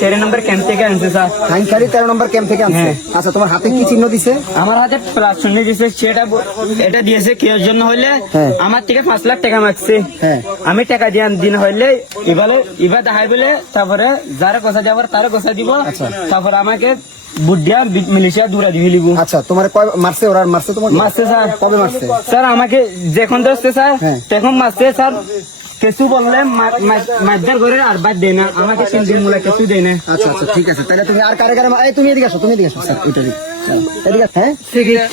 তেরো নম্বর ক্যাম্প থেকে আনছে স্যার হাইনখালি তেরো নম্বর ক্যাম্প থেকে আনছে। হ্যাঁ। আচ্ছা তোমার হাতে কি চিহ্ন দিছে? আমার হাতে প্লাস শূন্য দিয়েছে সেটা এটা দিয়েছে কি জন্য হইলে হ্যাঁ। আমার থেকে পাঁচ লাখ টাকা মাগছে। হ্যাঁ। আমি টাকা দিয়ে দিন হইলে এবারে এবার দেখাই বলে তারপরে যারা কথা যাবার তারা কথা দিব। তারপর আমাকে বুদ্ধিয়া মিলিশিয়া দূরা দিয়ে লিবু আচ্ছা তোমার কয় মারছে ওরা? মারছে তোমার মারছে স্যার কবে মারছে? স্যার আমাকে যখন ধরছে স্যার হ্যাঁ। তখন মারছে স্যার কেসু বললে মাদ্দার করে আর বাদ দেয় না। আমাকে তিন দিন মূলা কেসু দেয় না। আচ্ছা আচ্ছা ঠিক আছে। তাহলে তুমি আর কারে কারে এই তুমি এদিকে আসো তুমি এদিকে আসো। স্যার এটা দিকে এদিকে হ্যাঁ?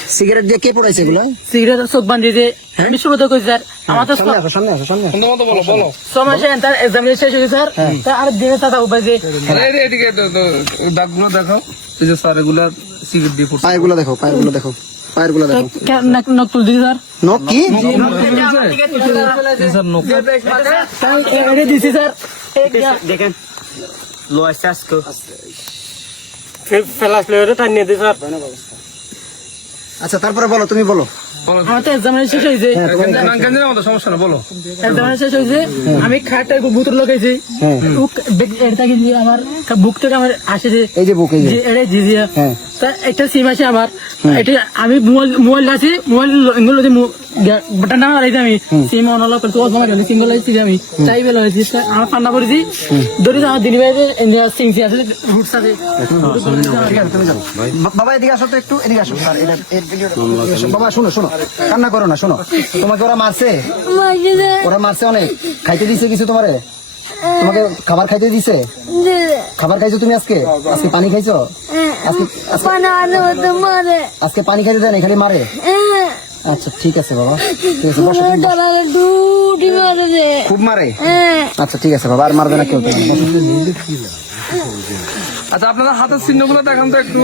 সিগারেট। দিয়ে কে পড়াইছে এগুলো? সিগারেট চোখ বান্ধি দিয়ে আমি শুরু তো করছি স্যার। আমার তো সামনে আসো সামনে আসো সামনে আসো। ছ মাসে তার এক্সাম শেষ হয়েছে স্যার। তার আর দিনে তাতা উপায় যে এই এদিকে তো- তো দাগগুলো দেখো। এই যে স্যার এগুলা সিগারেট দিয়ে পড়ছে। পায়েরগুলো দেখো পায়েরগুলো দেখো। পায়েরগুলো দেখো। নখ তুল দিছি স্যার? নখ কি দিছি স্যার দেখেন লো আছে আজকে ফেলাস প্লেয়ারে টান নিয়ে স্যার আচ্ছা তারপরে বলো তুমি বলো আমি খাটটা লাগাইছি আমার বুক থেকে আমার আসে যে এই যে বুক এই যে যে জিজিয়া হ্যাঁ। তা একটা সিম আছে আমার। এটা আমি মোবাইল মোবাইল আছে মোবাইল এগুলো যে বাটন না মারাইছি আমি। সিম অন হলো তো সময় গেল সিঙ্গল আছে আমি। তাই বেলা হয়েছে আমার পান্না করেছি। ধরে আমার দিদি ভাই সিং সি আছে রুটস আছে। বাবা এদিকে আসো তো একটু এদিকে আসো। স্যার এটা এর ভিডিওটা এদিকে আসো। বাবা শোনো শোনো। কান্না করো না শোনো। তোমাকে ওরা মারছে। ওরা মারছে অনেক। খাইতে দিছে কিছু তোমারে? তোমাকে খাবার খাইতে দিছে? খাবার খাইছো তুমি আজকে? আজকে পানি খাইছো? আজকে পানি খাইতে দেন খালি মারে? আচ্ছা ঠিক আছে বাবা। ঠিক আছে বসো খুব মারে? আচ্ছা ঠিক আছে বাবা আর মারবে না কেউ। আচ্ছা আপনাদের হাতের চিহ্নগুলো দেখান তো একটু।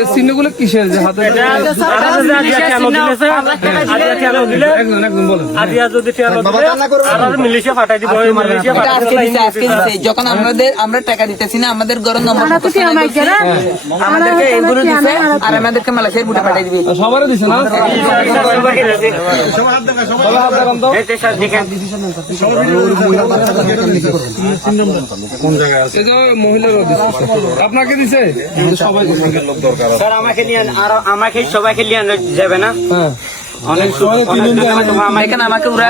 এই চিহ্নগুলো কিসের যে হাতে একজন একজন বলেন। আজকে দিছে যখন আমাদের আমরা টাকা দিতেছি না আমাদের ঘরের নম্বর করছি, আমাদেরকে এগুলো দিছে আর আমাদেরকে মালয়েশিয়ার বুটে পাঠিয়ে দিবে। সবারই দিছে না? এই যে মহিলারা দিছে। আপনাকে দিছে? সবাই স্যার আমাকে নিয়ে আর আমাকে সবাইকে নিয়ে যাবে না? অনেক এখানে আমাকে উড়া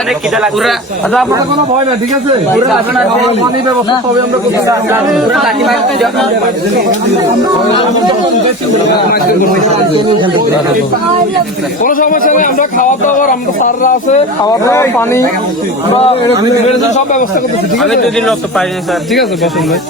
উড়া আচ্ছা আপনাদের কোনো ভয় না ঠিক আছে? আপনার পানি ব্যবস্থা সবই আমরা করতেছি উড়া লাঠি মার- কোনো সমস্যা নেই আমরা খাওয়া দাওয়ার আমাদের স্যাররা আছে খাওয়া দাওয়া পানি সব ব্যবস্থা করতেছি ঠিক আছে? দুদিন রক্ত পাইনি স্যার। ঠিক আছে বসুন ভাই।